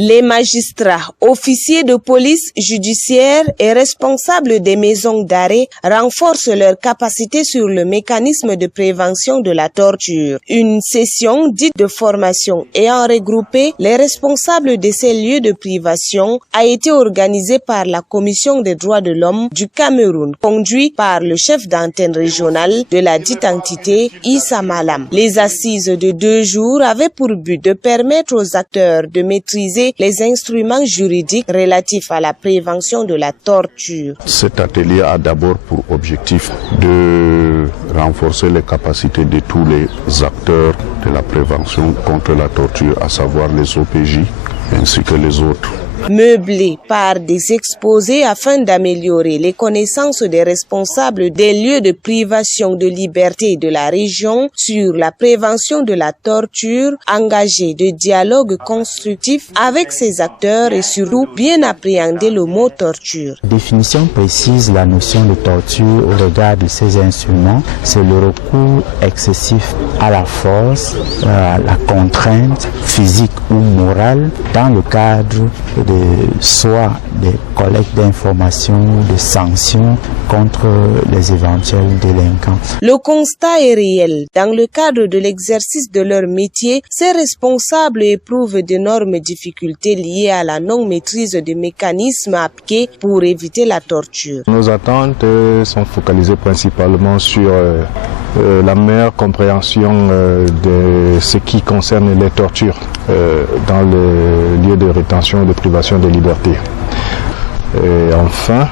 Les magistrats, officiers de police judiciaire et responsables des maisons d'arrêt renforcent leur capacité sur le mécanisme de prévention de la torture. Une session dite de formation ayant regroupé les responsables de ces lieux de privation a été organisée par la Commission des droits de l'homme du Cameroun, conduite par le chef d'antenne régionale de la dite entité, Issa Malam. Les assises de 2 jours avaient pour but de permettre aux acteurs de maîtriser les instruments juridiques relatifs à la prévention de la torture. Cet atelier a d'abord pour objectif de renforcer les capacités de tous les acteurs de la prévention contre la torture, à savoir les OPJ ainsi que les autres. Meublé par des exposés afin d'améliorer les connaissances des responsables des lieux de privation de liberté de la région sur la prévention de la torture, engager de dialogues constructifs avec ces acteurs et surtout bien appréhender le mot torture. Définition précise la notion de torture au regard de ces instruments, c'est le recours excessif à la force, à la contrainte physique ou morale dans le cadre soit des collectes d'informations, de sanctions contre les éventuels délinquants. Le constat est réel. Dans le cadre de l'exercice de leur métier, ces responsables éprouvent d'énormes difficultés liées à la non-maîtrise des mécanismes appliqués pour éviter la torture. Nos attentes sont focalisées principalement sur la meilleure compréhension de ce qui concerne les tortures dans le lieu de rétention et de privation de liberté. Et enfin,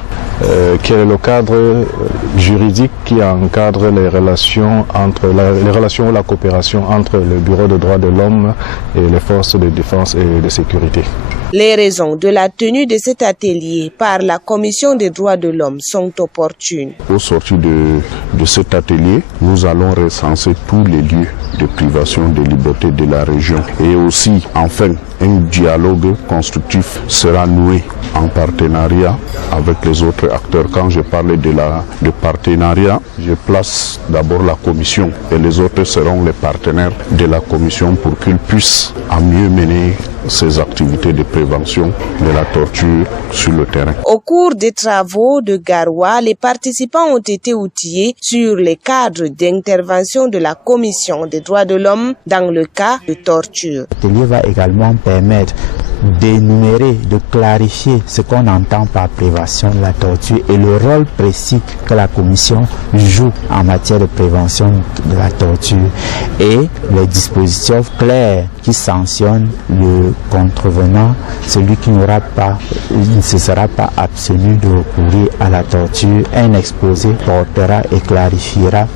quel est le cadre juridique qui encadre les relations ou la coopération entre le Bureau des droits de l'homme et les forces de défense et de sécurité. Les raisons de la tenue de cet atelier par la Commission des droits de l'homme sont opportunes. Au sortir de cet atelier, nous allons recenser tous les lieux de privation de liberté de la région. Et aussi, enfin, un dialogue constructif sera noué en partenariat avec les autres acteurs. Quand je parle de partenariat, je place d'abord la commission et les autres seront les partenaires de la commission pour qu'ils puissent à mieux mener ces activités de prévention de la torture sur le terrain. Au cours des travaux de Garoua, les participants ont été outillés sur les cadres d'intervention de la Commission des droits de l'homme dans le cas de torture. L'atelier va également permettre d'énumérer, de clarifier ce qu'on entend par prévention de la torture et le rôle précis que la commission joue en matière de prévention de la torture et les dispositions claires qui sanctionnent le contrevenant, celui qui ne se sera pas abstenu de recourir à la torture. Un exposé portera et clarifiera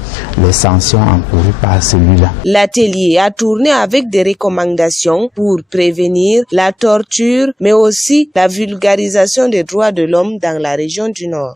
les sanctions encourues par celui-là. L'atelier a tourné avec des recommandations pour prévenir la torture, mais aussi la vulgarisation des droits de l'homme dans la région du Nord.